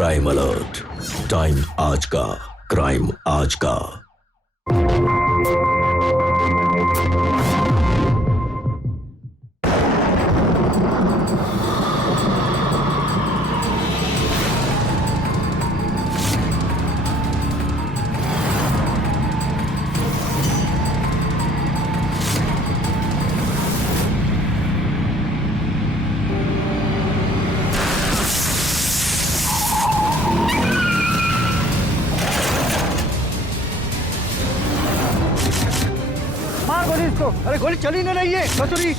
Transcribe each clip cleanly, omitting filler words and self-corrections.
Crime alert, time आज का, crime आज का। अरे गोली चली नहीं रही है कसूरी।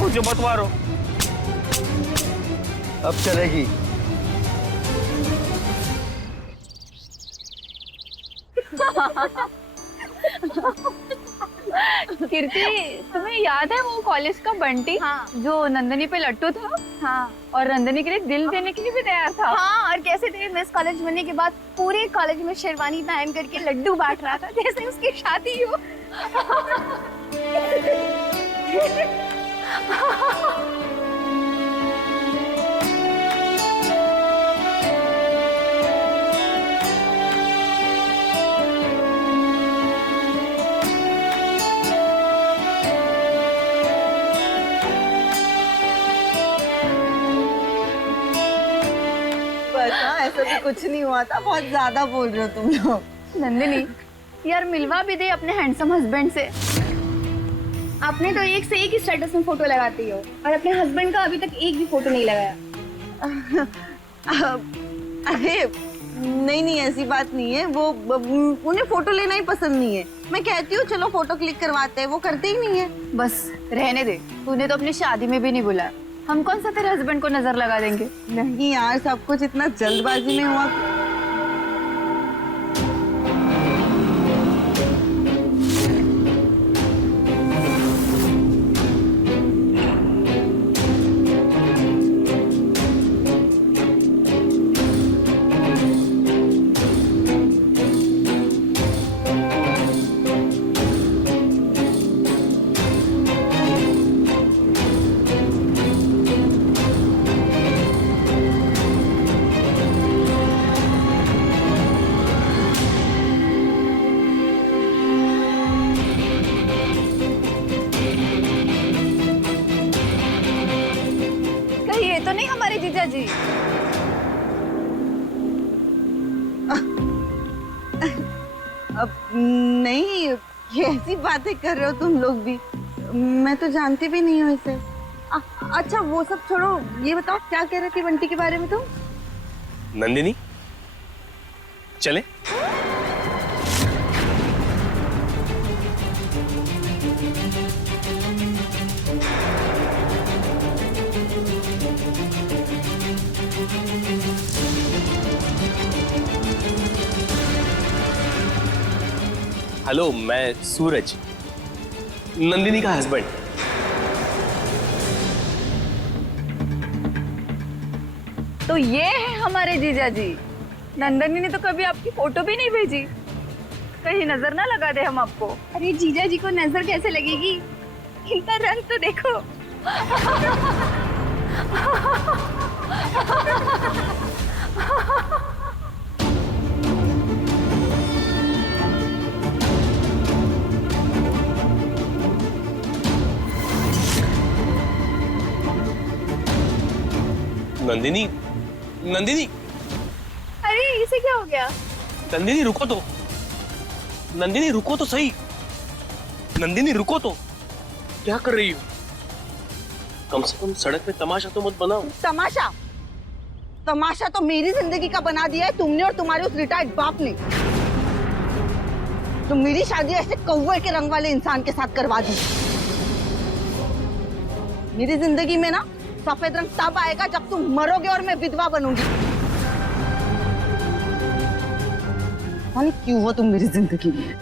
मुझे मत मारो। अब चलेगी। कीर्ति, तुम्हें याद है वो कॉलेज का बंटी? हाँ। जो नंदनी पे लट्टू था। हाँ। और नंदनी के लिए दिल देने के लिए भी तैयार था। हाँ, और कैसे तेरे मिस कॉलेज बनने के बाद पूरे कॉलेज में शेरवानी पहन करके लड्डू बांट रहा था जैसे उसकी शादी हो। ऐसा भी कुछ नहीं हुआ था, बहुत ज्यादा बोल रहे हो तुम लोग। नंदिनी, यार मिलवा भी दे अपने हैंडसम हस्बैंड से। आपने तो एक से एक ही स्टेटस में फोटो लगाती हो और अपने हस्बैंड का अभी तक एक भी फोटो नहीं लगाया। अरे नहीं ऐसी बात नहीं है, वो उन्हें फोटो लेना ही पसंद नहीं है। मैं कहती हूँ चलो फोटो क्लिक करवाते हैं, वो करते ही नहीं है। बस रहने दे, तूने तो अपनी शादी में भी नहीं बुलाया, हम कौन सा तेरे हस्बैंड को नजर लगा देंगे। नहीं यार, सब कुछ इतना जल्दबाजी में हुआ। तो नहीं हमारे जीजा जी? अब नहीं, ये ऐसी बातें कर रहे हो तुम लोग भी। मैं तो जानती भी नहीं हूँ इसे। अच्छा वो सब छोड़ो, ये बताओ क्या कह रही थी बंटी के बारे में तुम? नंदिनी चले। हेलो, मैं सूरज, नंदिनी का हस्बैंड। तो ये है हमारे जीजा जी। नंदनी ने तो कभी आपकी फोटो भी नहीं भेजी, कहीं नजर ना लगा दे हम आपको। अरे जीजा जी को नजर कैसे लगेगी, इनका रंग तो देखो। नंदिनी, नंदिनी, अरे इसे क्या हो गया? नंदिनी रुको तो, नंदिनी रुको तो सही, नंदिनी रुको तो, क्या कर रही हो? कम से कम सड़क पे तमाशा तो मत बनाओ। तमाशा? तमाशा तो मेरी जिंदगी का बना दिया है तुमने और तुम्हारे उस रिटायर्ड बाप ने। तो मेरी शादी ऐसे कौवे के रंग वाले इंसान के साथ करवा दी। मेरी जिंदगी में ना सफेद रंग तब आएगा जब तुम मरोगे और मैं विधवा बनूंगी। क्यों हो तुम मेरी जिंदगी में?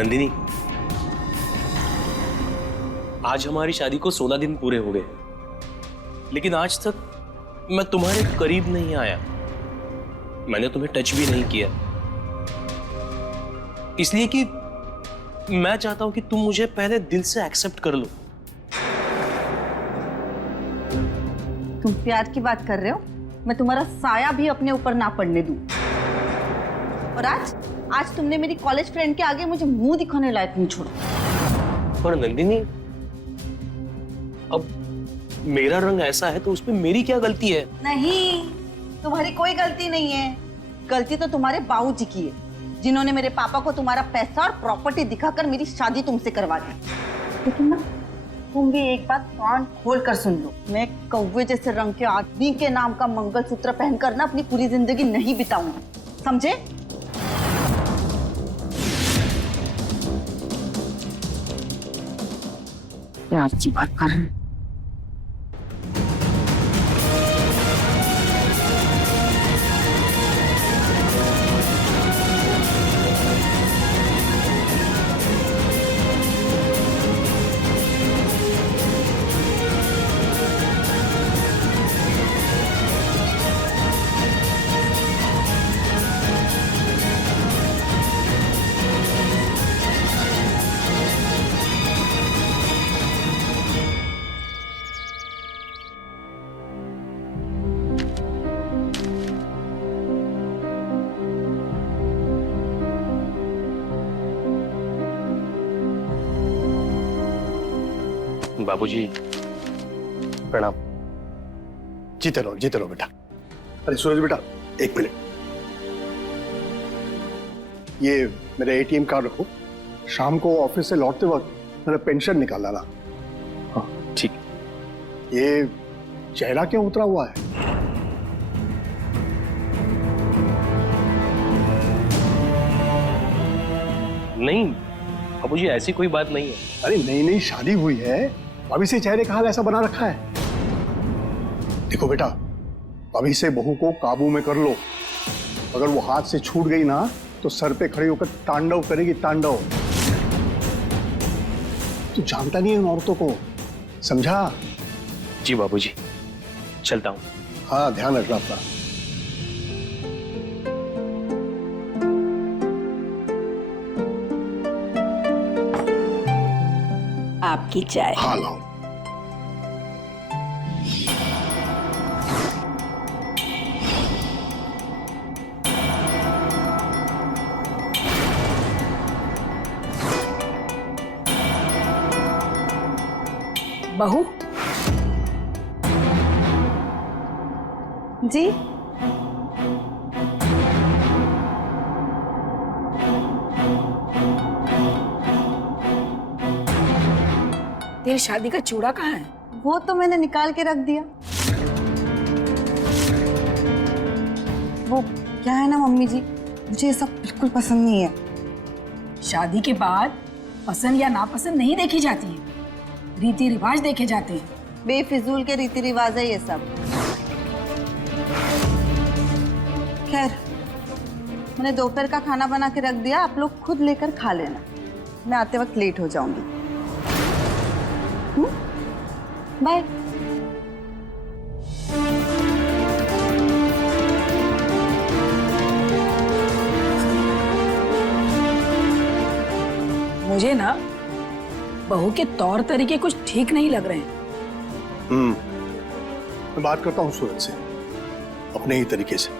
नंदिनी, आज हमारी शादी को 16 दिन पूरे हो गए, लेकिन आज तक मैं तुम्हारे करीब नहीं आया। मैंने तुम्हें टच भी नहीं किया, इसलिए कि मैं चाहता हूं कि तुम मुझे पहले दिल से एक्सेप्ट कर लो। तुम प्यार की बात कर रहे हो? मैं तुम्हारा साया भी अपने ऊपर ना पड़ने दूं। और आज तुमने मेरी कॉलेज फ्रेंड के आगे मुझे मुंह दिखाने लायक नहीं छोड़ा। पर नंदिनी, अब मेरा रंग ऐसा है तो उसमें मेरी क्या गलती है? नहीं, तुम्हारी कोई गलती नहीं है। गलती तो तुम्हारे बाबूजी की है, जिन्होंने मेरे पापा को तुम्हारा पैसा और प्रॉपर्टी दिखाकर मेरी शादी तुमसे करवा दी। लेकिन ना, तुम भी एक बात कान खोल कर सुन लो। मैं कौवे जैसे रंग के आदमी के नाम का मंगलसूत्र पहनकर ना अपनी पूरी जिंदगी नहीं बिताऊंगी, समझे? प्यार की बात कर रहे हैं। बाबूजी प्रणाम। जीते रहो बेटा। अरे सूरज बेटा, एक मिनट, ये मेरा एटीएम कार्ड रखो। शाम को ऑफिस से लौटते वक्त मेरा पेंशन निकाल लाना। हाँ ठीक। ये चेहरा क्यों उतरा हुआ है? नहीं बाबूजी, ऐसी कोई बात नहीं है। अरे नई शादी हुई है, अभी से चेहरे का हाल ऐसा बना रखा है। देखो बेटा, अभी से बहू को काबू में कर लो। अगर वो हाथ से छूट गई ना तो सर पे खड़ी होकर तांडव करेगी, तांडव। तू जानता नहीं है उन औरतों को, समझा? जी बाबूजी, चलता हूँ। हाँ, ध्यान रखना अपना। आपकी चाय। हाँ लाओ। बहू जी, तेरी शादी का चूड़ा कहाँ है? वो तो मैंने निकाल के रख दिया। वो क्या है ना मम्मी जी, मुझे ये सब बिल्कुल पसंद नहीं है। शादी के बाद पसंद या नापसंद नहीं देखी जाती है, रीति रिवाज देखे जाते हैं। बेफिजूल के रीति रिवाज है ये सब। खैर, मैंने दोपहर का खाना बना के रख दिया, आप लोग खुद लेकर खा लेना। मैं आते वक्त लेट हो जाऊंगी। बाय। मुझे ना बहू के तौर तरीके कुछ ठीक नहीं लग रहे हैं। मैं बात करता हूँ सूरज से अपने ही तरीके से।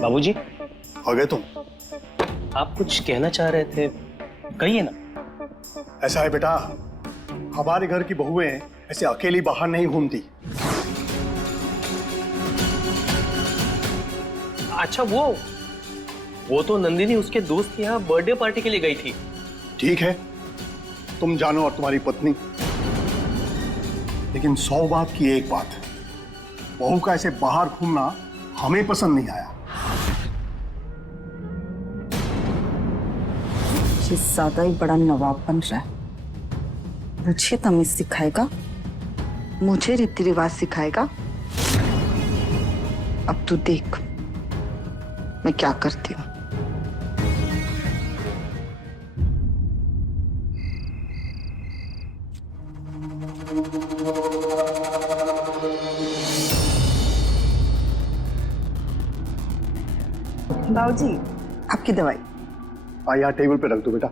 बाबूजी, आ गए तुम? आप कुछ कहना चाह रहे थे, कहिए ना। ऐसा है बेटा, हमारे घर की बहुएं ऐसे अकेली बाहर नहीं घूमती। अच्छा, वो तो नंदिनी उसके दोस्त के यहाँ बर्थडे पार्टी के लिए गई थी। ठीक है, तुम जानो और तुम्हारी पत्नी, लेकिन 100 बात की एक बात, बहू का ऐसे बाहर घूमना हमें पसंद नहीं आया। ये ज्यादा ही बड़ा नवाब बन रहा है। मुझे तमीज सिखाएगा, मुझे रीति रिवाज सिखाएगा। अब तू देख मैं क्या करती हूँ। बाबूजी आपकी दवाई। हाँ यहाँ टेबल पे रख दो बेटा।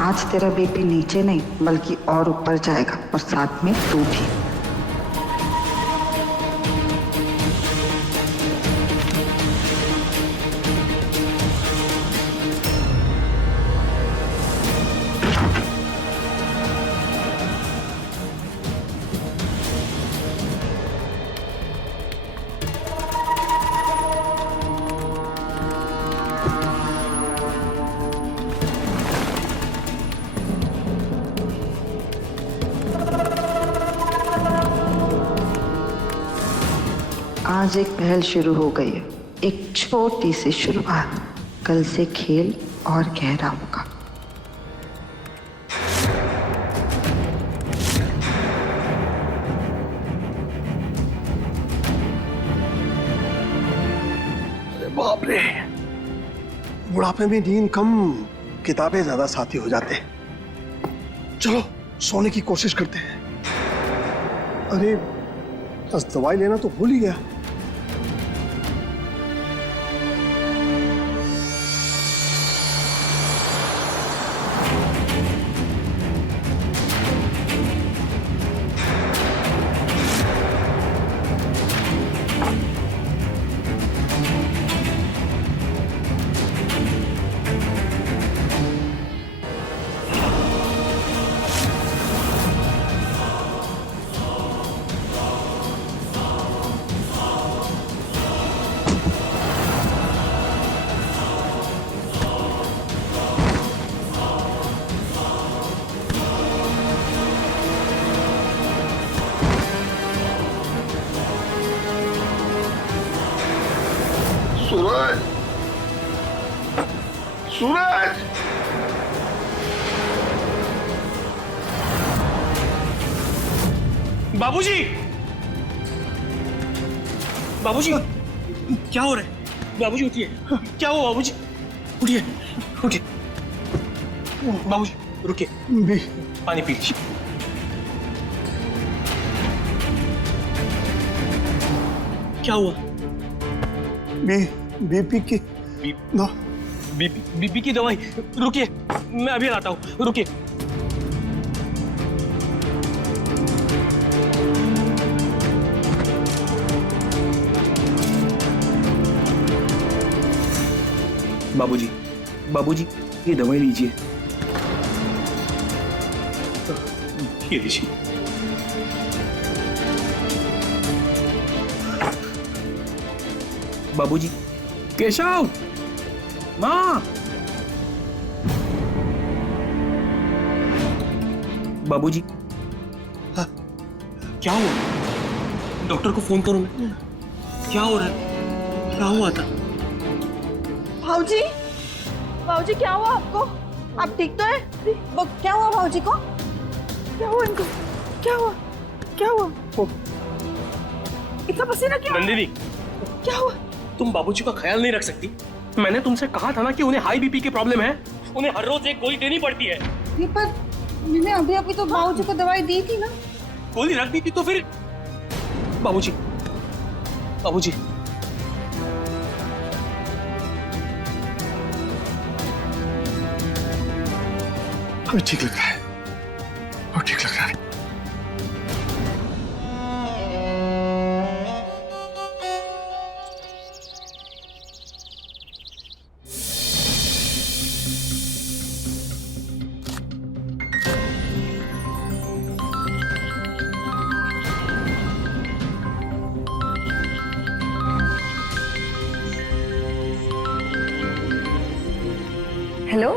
आज तेरा बीपी नीचे नहीं बल्कि और ऊपर जाएगा और साथ में तू भी। आज एक पहल शुरू हो गई है, एक छोटी सी शुरुआत। कल से खेल और गहरा होगा। अरे बाप रे, बुढ़ापे में नींद कम, किताबें ज्यादा साथी हो जाते हैं। चलो सोने की कोशिश करते हैं। अरे बस दवाई लेना तो भूल ही गया। सूरज, सूरज, बाबूजी, बाबूजी, क्या हो रहा है? बाबूजी उठिए, क्या हुआ बाबूजी? उठिए, उठिए। बाबूजी रुकिए, भी पानी पी लीजिए। क्या हुआ? बीपी की ना, बीपी की दवाई। रुकिए, मैं अभी लाता हूँ, रुकिए। बाबूजी, बाबूजी ये दवाई लीजिए। ये लीजिए। बाबूजी, केशव, माँ। बाबूजी, क्या हुआ? डॉक्टर को फोन करूं मैं? क्या हो रहा है? क्या हुआ था? भाऊजी, भाऊजी क्या हुआ आपको? आप ठीक तो है? क्या हुआ भाऊजी को? क्या हुआ इनको? क्या हुआ? क्या हुआ? इतना पसीना क्यों? नंदिनी, क्या हुआ? तुम बाबूजी का ख्याल नहीं रख सकती? मैंने तुमसे कहा था ना कि उन्हें हाई बीपी की प्रॉब्लम है, उन्हें हर रोज एक गोली देनी पड़ती है। ये पर मैंने अभी अभी तो भाऊजी को दवाई दी थी ना। गोली रख दी थी तो फिर? बाबूजी, बाबूजी, अभी ठीक लग रहा है, और ठीक लग रहा है। हेलो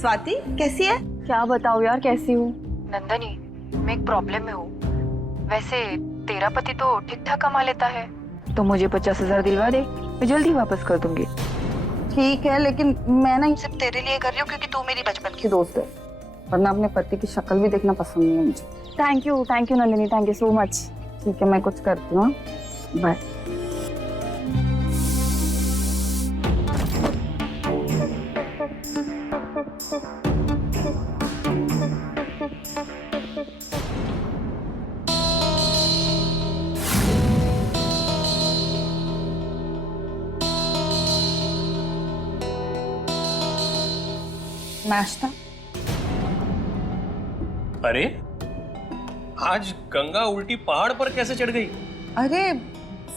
स्वाति, कैसी है? क्या बताओ यार, कैसी हूँ? नंदनी, मैं एक प्रॉब्लम में हूँ। वैसे तेरा पति तो ठीक ठाक कमा लेता है, तो मुझे 50,000 दिलवा दे, मैं जल्दी वापस कर दूंगी। ठीक है, लेकिन मैं ना ये सिर्फ तेरे लिए कर रही हूँ क्योंकि तू मेरी बचपन की दोस्त है, वरना अपने पति की शक्ल भी देखना पसंद नहीं है मुझे। Thank you Nandini, thank you so much. ठीक है, मैं कुछ करती हूँ, बाय। नाश्ता? अरे आज गंगा उल्टी पहाड़ पर कैसे चढ़ गई? अरे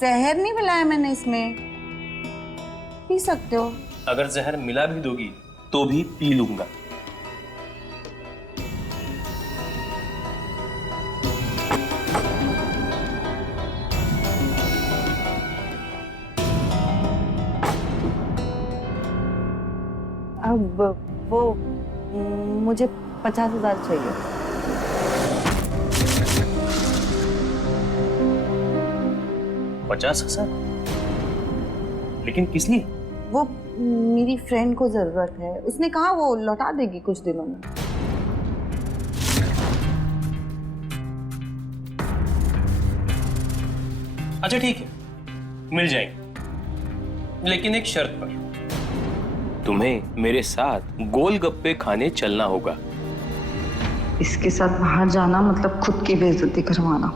जहर नहीं मिलाया मैंने इसमें, पी सकते हो। अगर जहर मिला भी दोगी तो भी पी लूंगा। अब वो मुझे 50,000 चाहिए। $50,000? लेकिन किस लिए? वो मेरी फ्रेंड को जरूरत है, उसने कहा वो लौटा देगी कुछ दिनों में। अच्छा ठीक है, मिल जाएंगे, लेकिन एक शर्त पर। तुम्हें मेरे साथ गोलगप्पे खाने चलना होगा। इसके साथ बाहर जाना मतलब खुद की बेइज्जती करवाना,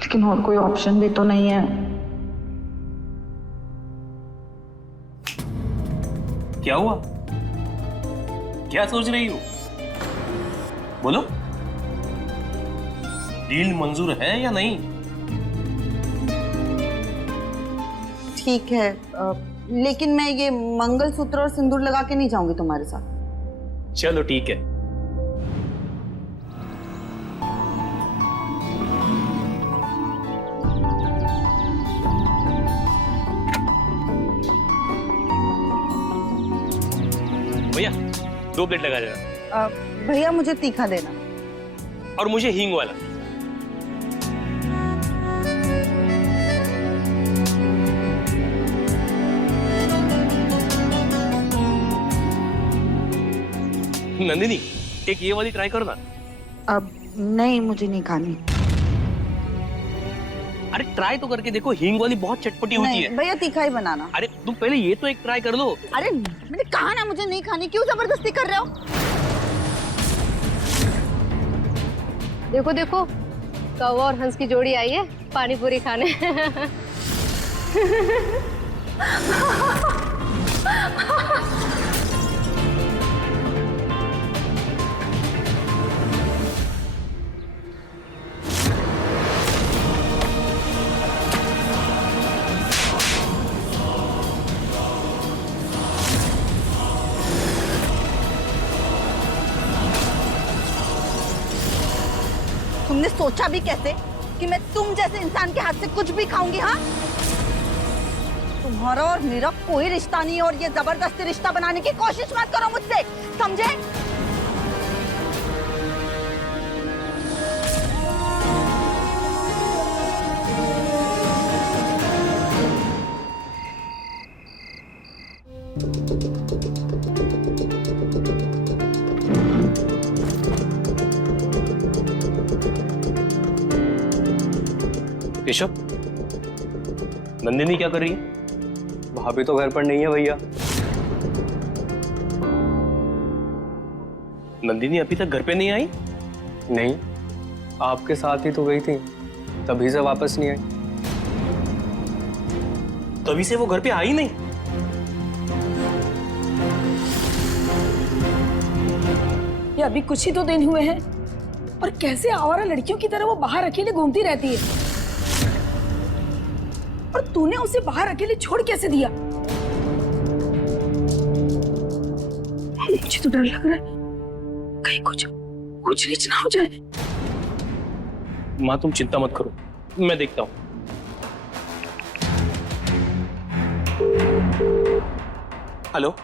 लेकिन और कोई ऑप्शन भी तो नहीं है। क्या हुआ? क्या सोच रही हो? बोलो, डील मंजूर है या नहीं? ठीक है, लेकिन मैं ये मंगलसूत्र और सिंदूर लगा के नहीं जाऊंगी तुम्हारे साथ। चलो ठीक है। भैया 2 प्लेट लगा देना। भैया मुझे तीखा देना। और मुझे हींग वाला। नंदिनी एक ये वाली ट्राई करो ना। अब नहीं, मुझे नहीं खानी। अरे ट्राई तो करके देखो, हींग वाली बहुत चटपटी होती है। भैया तीखा ही बनाना। अरे तुम पहले ये तो एक ट्राई कर लो। अरे मैंने कहा ना मुझे नहीं खानी, क्यों जबरदस्ती कर रहे हो? देखो देखो, कौवा और हंस की जोड़ी आई है पानी पूरी खाने। तुमने सोचा भी कैसे कि मैं तुम जैसे इंसान के हाथ से कुछ भी खाऊंगी? हाँ, तुम्हारा और मेरा कोई रिश्ता नहीं है, और ये जबरदस्ती रिश्ता बनाने की कोशिश मत करो मुझसे, समझे? केशव, नंदिनी क्या कर रही है? भाभी तो घर पर नहीं है भैया। नंदिनी अभी तक घर पे नहीं आई? नहीं, आपके साथ ही तो गई थी, तभी से वापस नहीं आई। तभी से वो घर पे आई नहीं? ये अभी कुछ ही तो दिन हुए हैं और कैसे आवारा लड़कियों की तरह वो बाहर अकेले घूमती रहती है। और तूने उसे बाहर अकेले छोड़ कैसे दिया? मुझे तो डर लग रहा है कहीं कुछ नीच ना हो जाए। माँ तुम चिंता मत करो, मैं देखता हूँ। हेलो,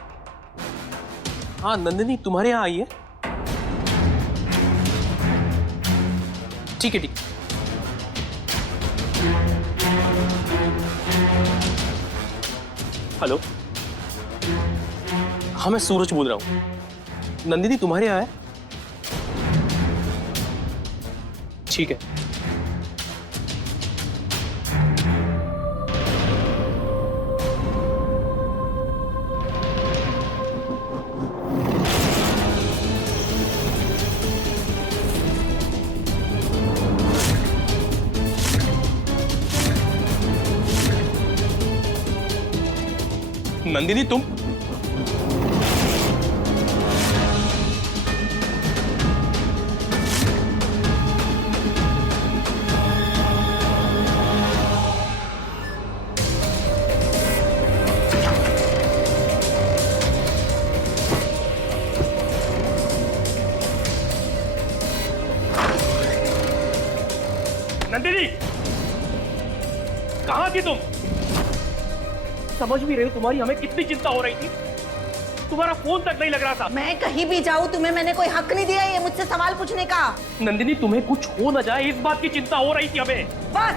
हाँ नंदिनी तुम्हारे यहाँ आई है? ठीक है ठीक है। हेलो, हाँ, मैं सूरज बोल रहा हूँ। नंदिनी तुम्हारे यहाँ है? ठीक है। नंदिनी तुम नंदिनी कहां थी तुम? समझ भी रही हो तुम्हारी हमें कितनी चिंता हो रही थी। तुम्हारा फोन तक नहीं लग रहा था। मैं कहीं भी जाऊं तुम्हें मैंने कोई हक नहीं दिया ये मुझसे सवाल पूछने का। नंदिनी तुम्हें कुछ हो ना जाए इस बात की चिंता हो रही थी हमें। बस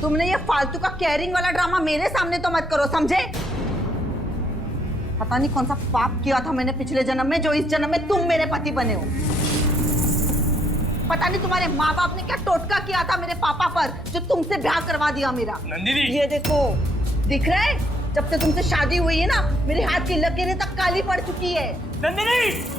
तुमने ये फालतू का केयरिंग वाला ड्रामा मेरे सामने तो मत करो, समझे? पता नहीं कौन सा पाप किया था मैंने पिछले जन्म में जो इस जन्म में तुम मेरे पति बने हो। पता नहीं तुम्हारे माँ बाप ने क्या टोटका किया था मेरे पापा पर जो तुमसे ब्याह करवा दिया मेरा। नंदिनी ये देखो, दिख रहा है? जब से तुमसे शादी हुई है ना मेरे हाथ की लकीरें तक काली पड़ चुकी है। नंदिनी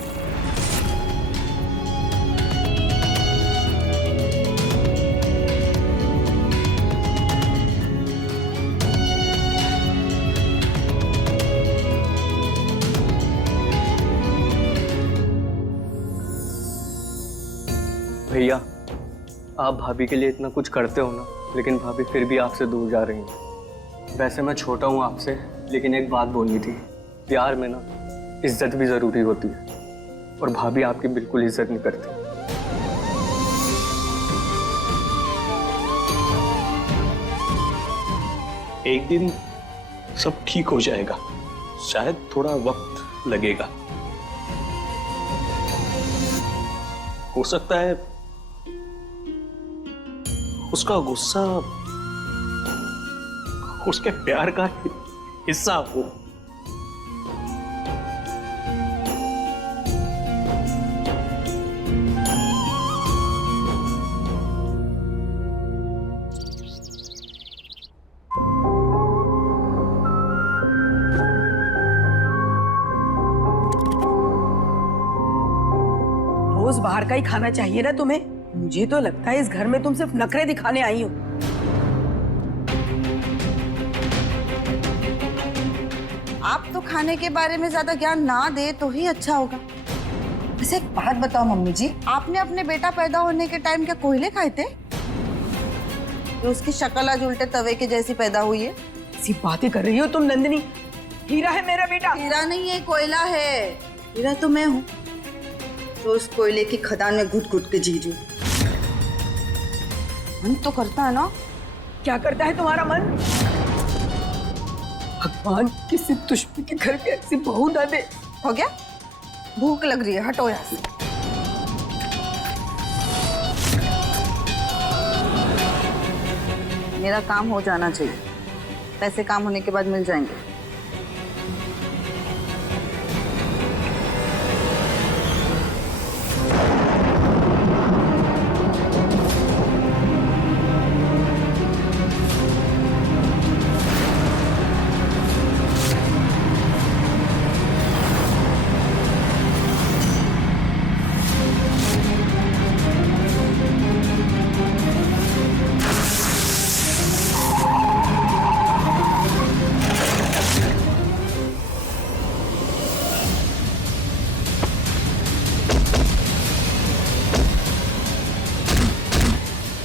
भैया, आप भाभी के लिए इतना कुछ करते हो ना, लेकिन भाभी फिर भी आपसे दूर जा रही हैं। वैसे मैं छोटा हूँ आपसे, लेकिन एक बात बोलनी थी। प्यार में ना इज्जत भी जरूरी होती है, और भाभी आपकी बिल्कुल इज्जत नहीं करती। एक दिन सब ठीक हो जाएगा, शायद थोड़ा वक्त लगेगा। हो सकता है उसका गुस्सा उसके प्यार का हिस्सा हो। रोज बाहर का ही खाना चाहिए ना तुम्हें? मुझे तो लगता है इस घर में तुम सिर्फ नखरे दिखाने आई हो। आप तो खाने के बारे में ज्यादा ज्ञान ना दे तो ही अच्छा होगा। वैसे एक बात बताओ मम्मी जी, आपने अपने बेटा पैदा होने के टाइम क्या कोयले खाए थे? तो उसकी शक्ल आज उल्टे तवे के जैसी पैदा हुई है। ऐसी बातें कर रही हो तुम नंदिनी। हीरा है मेरा बेटा। हीरा नहीं है, कोयला है। हीरा तो मैं हूँ, तो उस कोयले की खदान में घुट घुट के जीजू। मन तो करता है ना। क्या करता है तुम्हारा मन? भगवान किसी दुश्मन के घर पे ऐसी बहू ना दे। हो गया? भूख लग रही है, हटो यहाँ से। मेरा काम हो जाना चाहिए, पैसे काम होने के बाद मिल जाएंगे।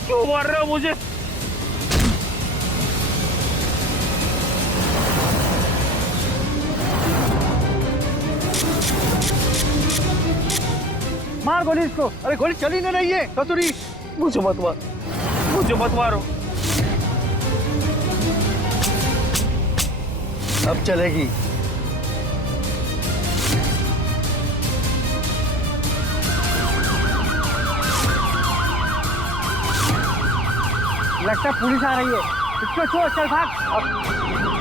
क्यों मार रहे हो मुझे? मार गोली इसको। अरे गोली चली नहीं रही है कसूरी। मुझे मत मार, मुझे मत मारो। अब चलेगी। लगता है पुलिस आ रही है। इसको छोड़, चल भाग।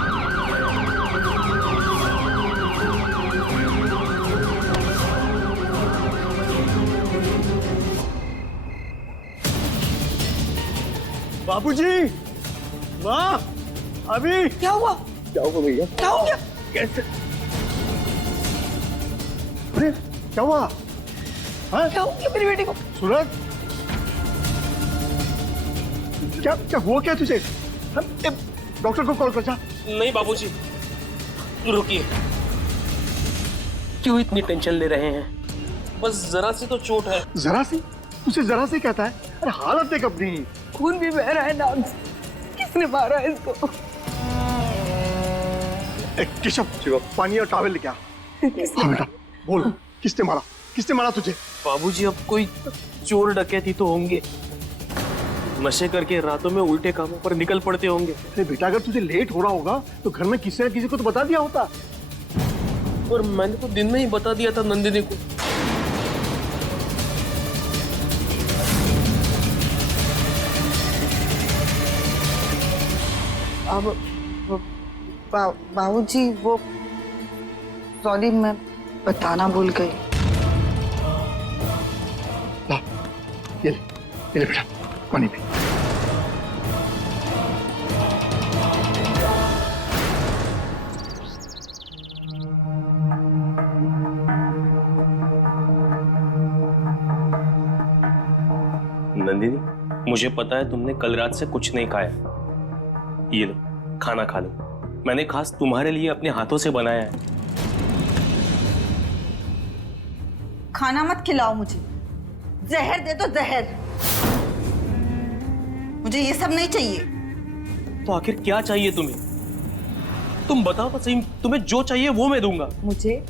बाबूजी, माँ, अभी क्या हुआ? क्या हुआ भैया? क्या हो गया? कैसे? अरे क्या हुआ? हाँ? क्या हो गया मेरी बेटी को? सूरज, क्या क्या हुआ क्या तुझे? डॉक्टर को कॉल कर जा। नहीं बाबूजी, रुकिए, क्यों इतनी टेंशन ले रहे हैं? बस जरा सी तो चोट है। जरा सी? तुझे जरा सी कहता है? अरे हालत देख अपनी। खून भी बह रहा है नाक से। किसने मारा है इसको? केशव, पानी और टॉवेल लेके आ। हाँ बेटा, बोल, किसने मारा? किसने मारा तुझे? बाबूजी, अब कोई चोर डकैती तो होंगे, नशे करके रातों में उल्टे कामों पर निकल पड़ते होंगे। अरे बेटा, अगर तुझे लेट हो रहा होगा तो घर में किसी न किसी को तो बता दिया होता। और मैंने तो दिन में ही बता दिया था नंदिनी को। अब बाबूजी, वो सॉरी, मैं बताना भूल गई। ला, ये ले बेटा, पानी पी। नंदिनी, मुझे पता है तुमने कल रात से कुछ नहीं खाया। ये लो, खाना खा लो। मैंने खास तुम्हारे लिए अपने हाथों से बनाया है। खाना मत खिलाओ मुझे, जहर दे दो, जहर। मुझे ये सब नहीं चाहिए। तो आखिर क्या चाहिए तुम्हें? तुम बताओ तो सही, तुम्हें जो चाहिए वो मैं दूंगा। मुझे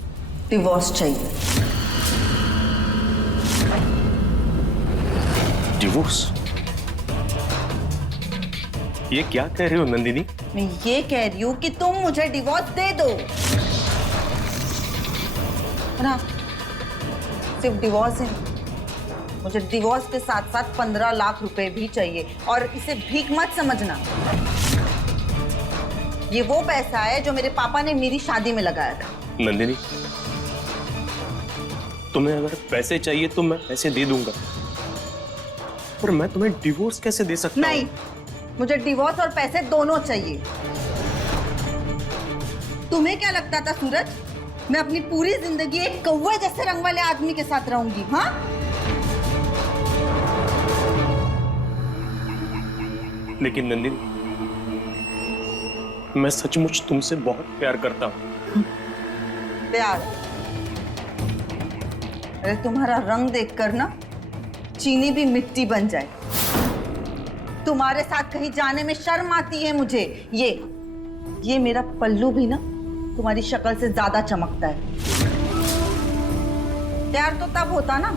डिवोर्स चाहिए। डिवोर्स? ये क्या कह रही हो नंदिनी? मैं ये कह रही हूँ कि तुम मुझे डिवोर्स दे दो ना। सिर्फ डिवोर्स है, मुझे डिवोर्स के साथ साथ 15 लाख रुपए भी चाहिए। और इसे भीख मत समझना, ये वो पैसा है जो मेरे पापा ने मेरी शादी में लगाया था। नंदिनी, तुम्हें अगर पैसे चाहिए तो मैं पैसे दे दूंगा, पर मैं तुम्हें डिवोर्स कैसे दे सकता हूं? नहीं, मुझे डिवोर्स और पैसे दोनों चाहिए। तुम्हें क्या लगता था सूरज, मैं अपनी पूरी जिंदगी एक कौवे जैसे रंग वाले आदमी के साथ रहूंगी? हाँ, लेकिन नंदिनी, मैं सचमुच तुमसे बहुत प्यार करता हूं। प्यार? अरे तुम्हारा रंग देखकर ना चीनी भी मिट्टी बन जाए। तुम्हारे साथ कहीं जाने में शर्म आती है मुझे। ये मेरा पल्लू भी ना तुम्हारी शक्ल से ज्यादा चमकता है। प्यार तो तब होता ना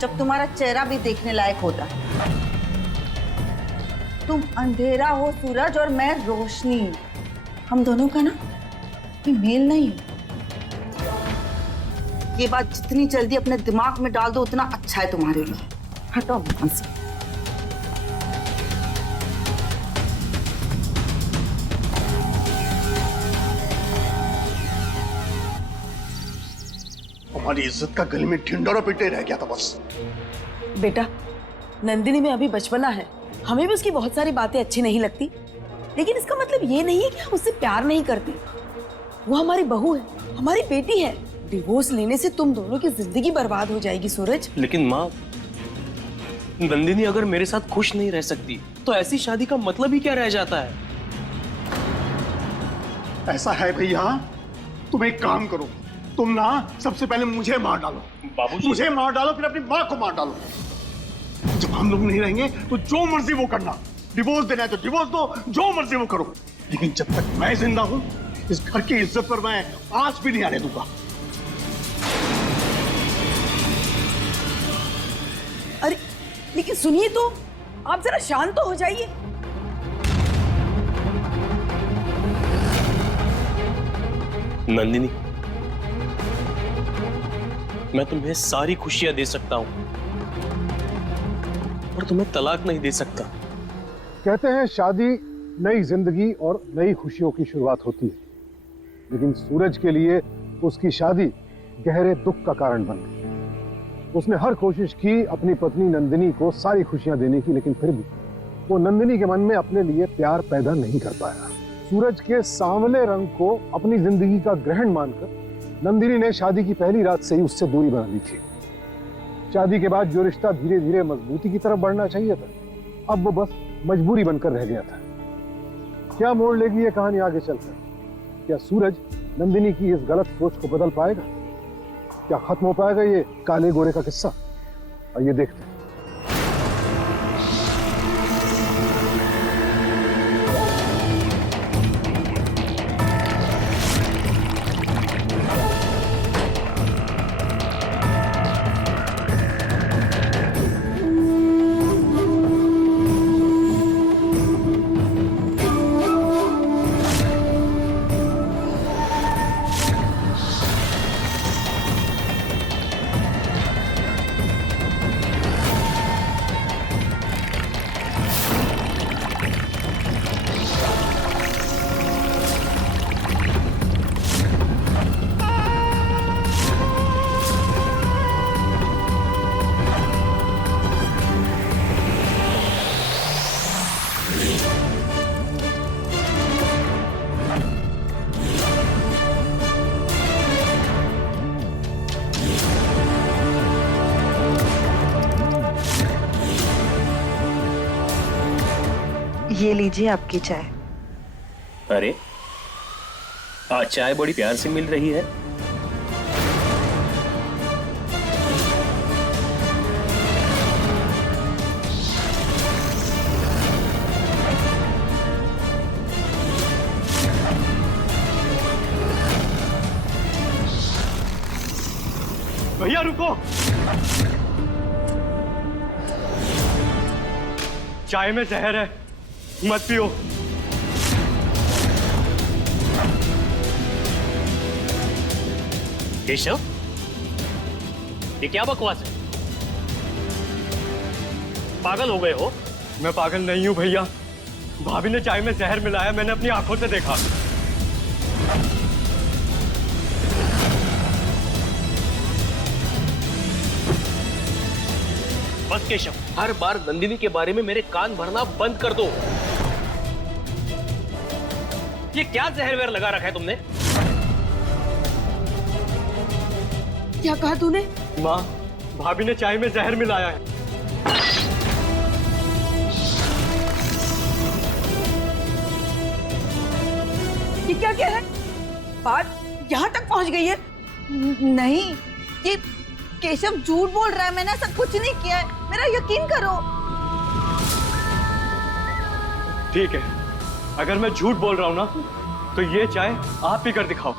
जब तुम्हारा चेहरा भी देखने लायक होता। तुम अंधेरा हो सूरज और मैं रोशनी। हम दोनों का ना कोई मेल नहीं है। ये बात जितनी जल्दी अपने दिमाग में डाल दो उतना अच्छा है तुम्हारे लिए। हटाओ मन से। हमारी इज्जत का गले में ढिंढोरा पिटे रह गया था बस। बेटा, नंदिनी में अभी बचपना है, हमें भी उसकी बहुत सारी बातें अच्छी नहीं लगती, लेकिन इसका मतलब ये नहीं है कि हम उससे प्यार नहीं करते। वो हमारी बहू है, हमारी बेटी है। डिवोर्स लेने से तुम दोनों की जिंदगी बर्बाद हो जाएगी सूरज। लेकिन माँ, नंदिनी अगर मेरे साथ खुश नहीं रह सकती तो ऐसी शादी का मतलब ही क्या रह जाता है? ऐसा है भैया, तुम एक काम करो, तुम ना सबसे पहले मुझे मार डालो। बाबूजी, मुझे मार डालो, फिर अपनी माँ को मार डालो। जब हम लोग नहीं रहेंगे तो जो मर्जी वो करना। डिवोर्स देना है तो डिवोर्स दो, जो मर्जी वो करो, लेकिन जब तक मैं जिंदा हूं इस घर की इज्जत पर मैं आंच भी नहीं आने दूंगा। अरे लेकिन सुनिए तो, आप जरा शांत तो हो जाइए। नंदिनी, मैं तुम्हें सारी खुशियां दे सकता हूं और तुम्हें तलाक नहीं दे सकता। कहते हैं शादी नई जिंदगी और नई खुशियों की शुरुआत होती है, लेकिन सूरज के लिए उसकी शादी गहरे दुख का कारण बन गई। उसने हर कोशिश की अपनी पत्नी नंदिनी को सारी खुशियां देने की, लेकिन फिर भी वो नंदिनी के मन में अपने लिए प्यार पैदा नहीं कर पाया। सूरज के सांवले रंग को अपनी जिंदगी का ग्रहण मानकर नंदिनी ने शादी की पहली रात से ही उससे दूरी बना ली थी। शादी के बाद जो रिश्ता धीरे धीरे मजबूती की तरफ बढ़ना चाहिए था, अब वो बस मजबूरी बनकर रह गया था। क्या मोड़ लेगी ये कहानी आगे चलकर? क्या सूरज नंदिनी की इस गलत सोच को बदल पाएगा? क्या खत्म हो पाएगा ये काले गोरे का किस्सा? और ये देखते हैं। ये लीजिए आपकी चाय। अरे आज चाय बड़ी प्यार से मिल रही है। भैया रुको, चाय में जहर है, मत पियो। केशव, ये क्या बकवास है? पागल हो गए हो? मैं पागल नहीं हूं भैया, भाभी ने चाय में जहर मिलाया, मैंने अपनी आंखों से देखा। बस केशव, हर बार नंदिनी के बारे में मेरे कान भरना बंद कर दो। ये क्या जहर वहर लगा रखा है तुमने? क्या कहा तूने? माँ, भाभी ने चाय में जहर मिलाया है। ये क्या कह रहा है? बात यहाँ तक पहुँच गई है? नहीं, ये केशव झूठ बोल रहा है, मैंने ऐसा कुछ नहीं किया है, मेरा यकीन करो। ठीक है, अगर मैं झूठ बोल रहा हूं ना, तो ये चाय आप पी कर दिखाओ।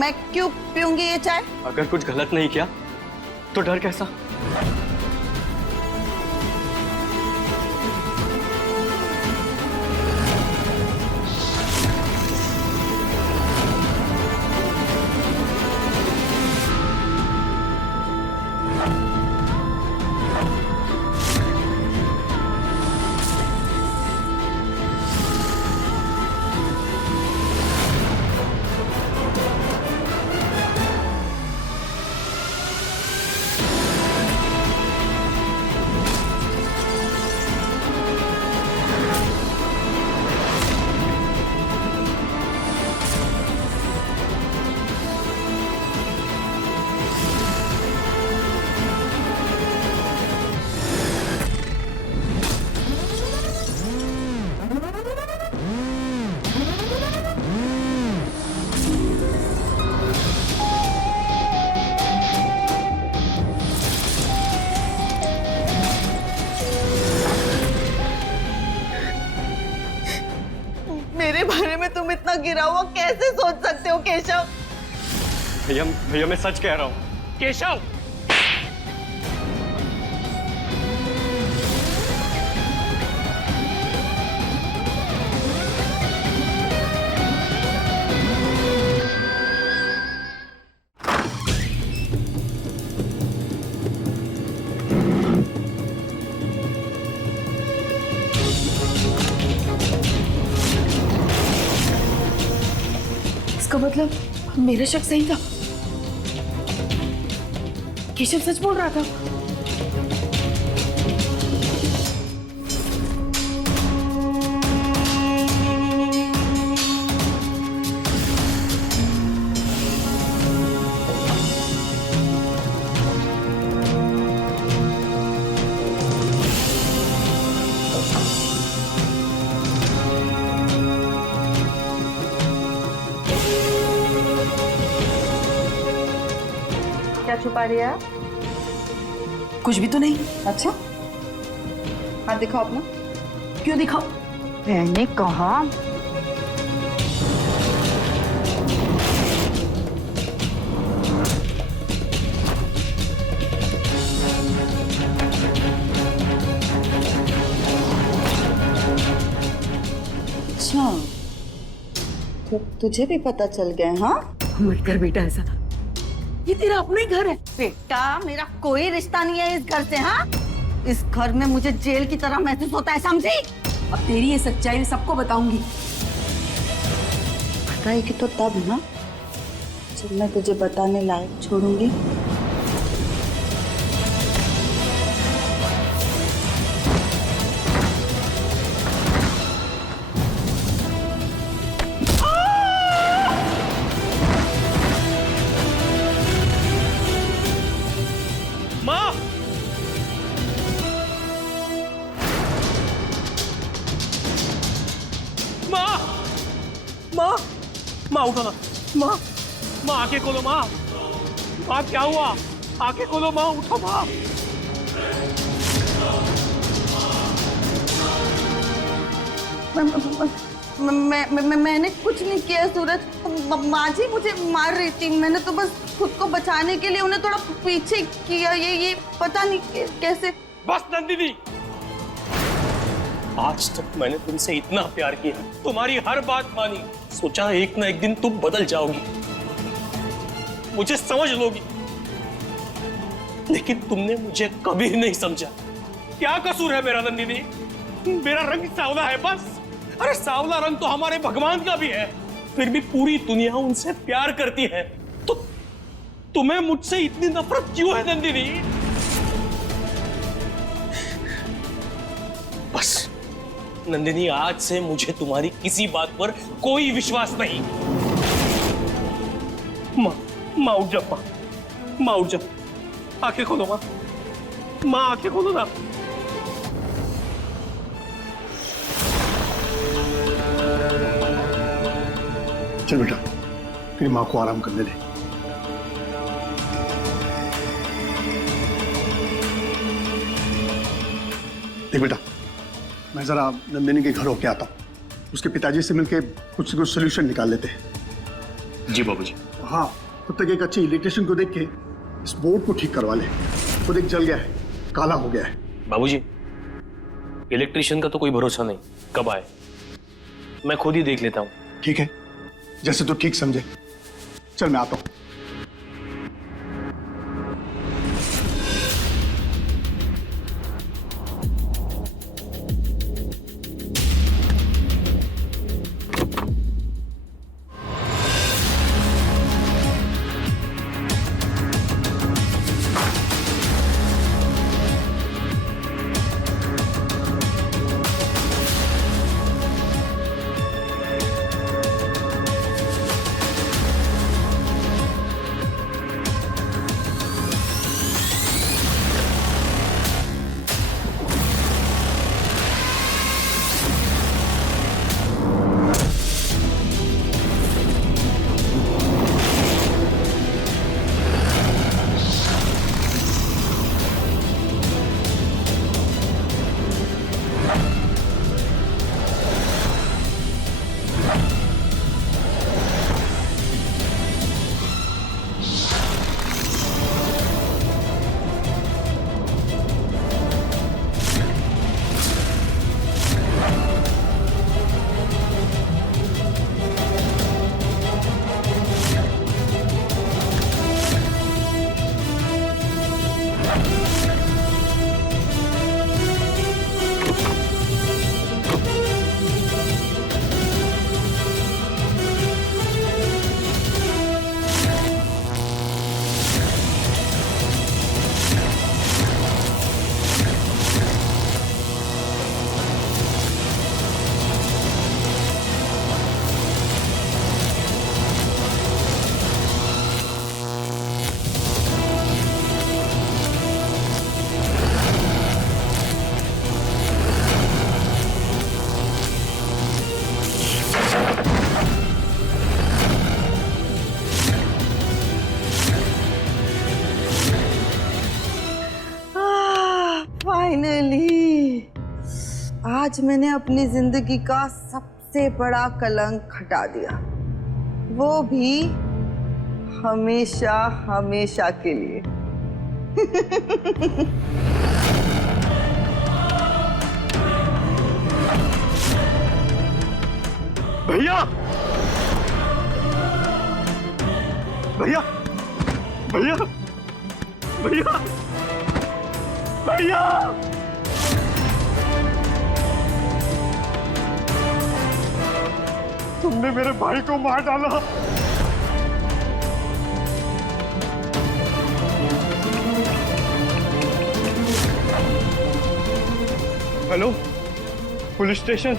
मैं क्यों पीऊंगी ये चाय? अगर कुछ गलत नहीं किया तो डर कैसा? मेरे बारे में तुम इतना गिरा हुआ कैसे सोच सकते हो केशव? भैया मैं सच कह रहा हूं। केशव, मतलब मेरा शक सही था, केशव सच बोल रहा था। क्या छुपा रही है आप? कुछ भी तो नहीं। अच्छा, हाथ दिखाओ अपना। क्यों दिखाओ? मैंने कहा अच्छा, तो तुझे भी पता चल गया? हाँ, मत कर बेटा ऐसा, ये तेरा अपना ही घर है। बेटा मेरा कोई रिश्ता नहीं है इस घर से। हाँ, इस घर में मुझे जेल की तरह महसूस होता है, समझी? अब तेरी ये सच्चाई मैं सबको बताऊंगी। बताएगी तो तब ना, जब मैं तुझे बताने लायक छोड़ूंगी। माँ, माँ, माँ, माँ उठो ना। माँ, माँ आंखें खोलो माँ। माँ क्या हुआ? आंखें खोलो माँ, उठो माँ। मैंने कुछ नहीं किया सूरज। माँ जी मुझे मार रही थी, मैंने तो बस खुद को बचाने के लिए उन्हें थोड़ा पीछे किया। ये पता नहीं कैसे। बस नंदिनी, आज तक मैंने तुमसे इतना प्यार किया, तुम्हारी हर बात मानी, सोचा एक ना एक दिन तुम बदल जाओगी, मुझे समझ लोगी, लेकिन तुमने मुझे कभी नहीं समझा। क्या कसूर है मेरा नंदिनी? मेरा रंग सांवला है बस। अरे सांवला रंग तो हमारे भगवान का भी है, फिर भी पूरी दुनिया उनसे प्यार करती है, तो तुम्हें मुझसे इतनी नफरत क्यों है नंदिनी? बस नंदिनी, आज से मुझे तुम्हारी किसी बात पर कोई विश्वास नहीं। माँ उठ जा, माँ उठ जा, आंखें खोलो माँ, माँ आंखें खोलो ना। चल बेटा, तेरी माँ को आराम करने दे। देख बेटा, मैं जरा नंदिनी के घर होके आता हूँ, उसके पिताजी से मिलके कुछ सोल्यूशन निकाल लेते हैं। जी बाबूजी। हाँ, तब तक एक अच्छी इलेक्ट्रिशियन को देख के इस बोर्ड को ठीक करवा ले। वो देख जल गया है, काला हो गया है। बाबूजी, इलेक्ट्रिशियन का तो कोई भरोसा नहीं, कब आए, मैं खुद ही देख लेता हूँ। ठीक है, जैसे तू ठीक समझे। चल मैं आता हूँ। फाइनली आज मैंने अपनी जिंदगी का सबसे बड़ा कलंक हटा दिया, वो भी हमेशा हमेशा के लिए। भैया भैया भैया भैया भैया तुमने मेरे भाई को मार डाला। Hello, police station.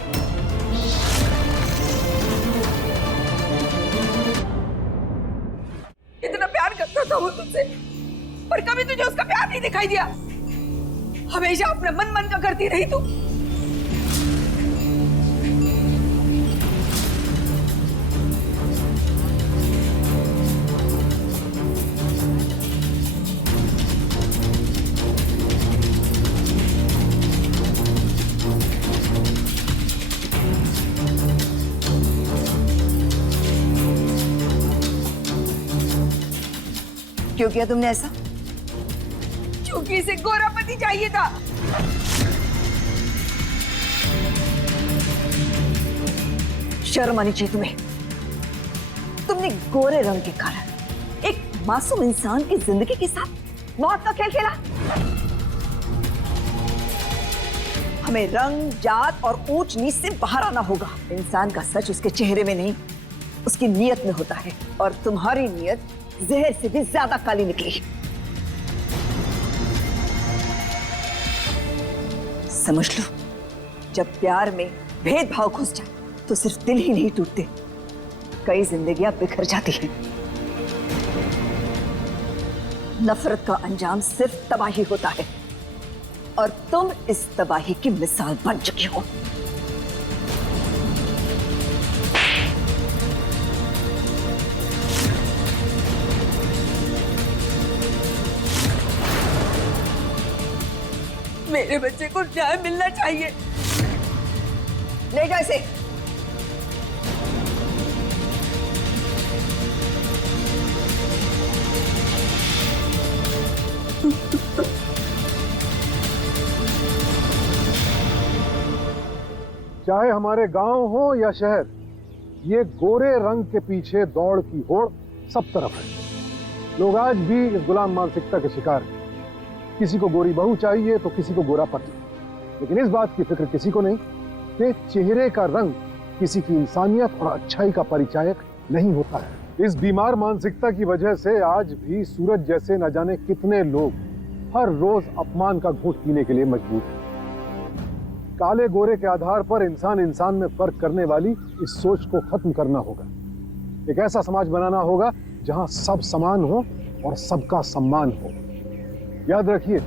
इतना प्यार करता था वो तुझसे, पर कभी तुझे उसका प्यार नहीं दिखाई दिया। हमेशा अपने मन मन का करती रही तू। क्यों किया तुमने ऐसा? क्योंकि इसे गोरा पति चाहिए था। शर्म आनी चाहिए तुम्हें। तुमने गोरे रंग के कारण एक मासूम इंसान की जिंदगी के साथ मौत का खेल खेला। हमें रंग, जात और ऊंच नीच से बाहर आना होगा। इंसान का सच उसके चेहरे में नहीं, उसकी नीयत में होता है, और तुम्हारी नीयत जहर से भी ज्यादा काली निकली। समझ लो, जब प्यार में भेदभाव घुस जाए तो सिर्फ दिल ही नहीं टूटते, कई जिंदगियां बिखर जाती हैं। नफरत का अंजाम सिर्फ तबाही होता है, और तुम इस तबाही की मिसाल बन चुकी हो। मेरे बच्चे को न्याय मिलना चाहिए। ले जाओ इसे। चाहे हमारे गांव हो या शहर, ये गोरे रंग के पीछे दौड़ की होड़ सब तरफ है। लोग आज भी इस गुलाम मानसिकता के शिकार हैं। किसी को गोरी बहू चाहिए तो किसी को गोरा पति, लेकिन इस बात की फिक्र किसी को नहीं कि चेहरे का रंग किसी की इंसानियत और अच्छाई का परिचायक नहीं होता है। इस बीमार मानसिकता की वजह से आज भी सूरज जैसे न जाने कितने लोग हर रोज अपमान का घूंट पीने के लिए मजबूर हैं। काले गोरे के आधार पर इंसान इंसान में फर्क करने वाली इस सोच को खत्म करना होगा। एक ऐसा समाज बनाना होगा जहां सब समान हो और सबका सम्मान हो। याद रखिए,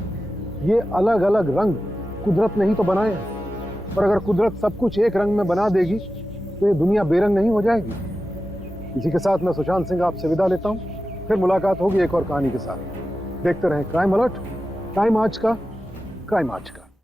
ये अलग अलग रंग कुदरत ने ही तो बनाए हैं, पर अगर कुदरत सब कुछ एक रंग में बना देगी तो ये दुनिया बेरंग नहीं हो जाएगी। इसी के साथ मैं सुशांत सिंह आपसे विदा लेता हूं। फिर मुलाकात होगी एक और कहानी के साथ। देखते रहें क्राइम अलर्ट, टाइम आज का, क्राइम आज का।